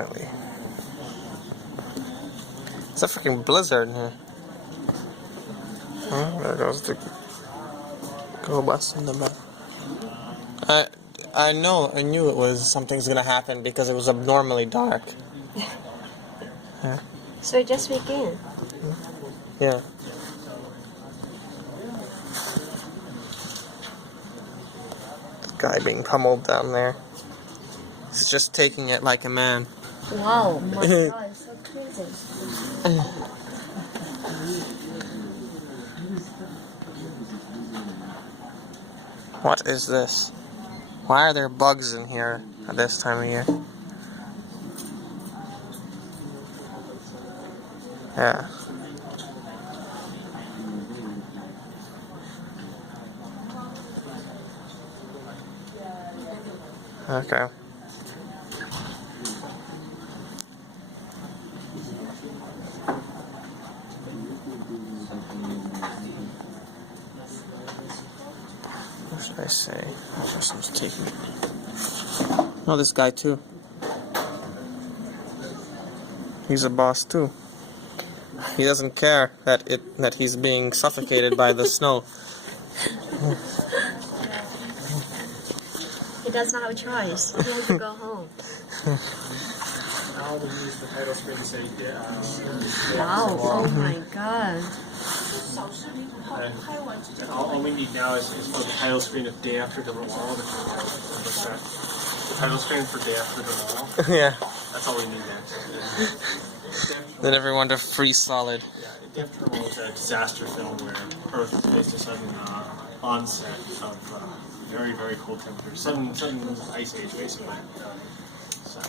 definitely. It's a freaking blizzard in here. Oh, there goes the go bus in the back. I knew it was something's gonna happen because it was abnormally dark. Yeah. So just begin. Yeah. The guy being pummeled down there. He's just taking it like a man. Wow, my God, it's so crazy. What is this? Why are there bugs in here at this time of year? Yeah. Okay. What should I say? This person's taking it. Oh, this guy too. He's a boss too. He doesn't care that he's being suffocated by the snow. He doesn't have a choice. He has to go home. Now we use the title screen to say, Wow, oh my God. all we need now is for the title screen of day after the wall. The title screen for day after the wall. Yeah. That's all we need next. Then everyone to freeze solid. Yeah, Day After the Wall is a disaster film where Earth faced a sudden onset of very, very cold temperatures. Sudden ice age, basically. So,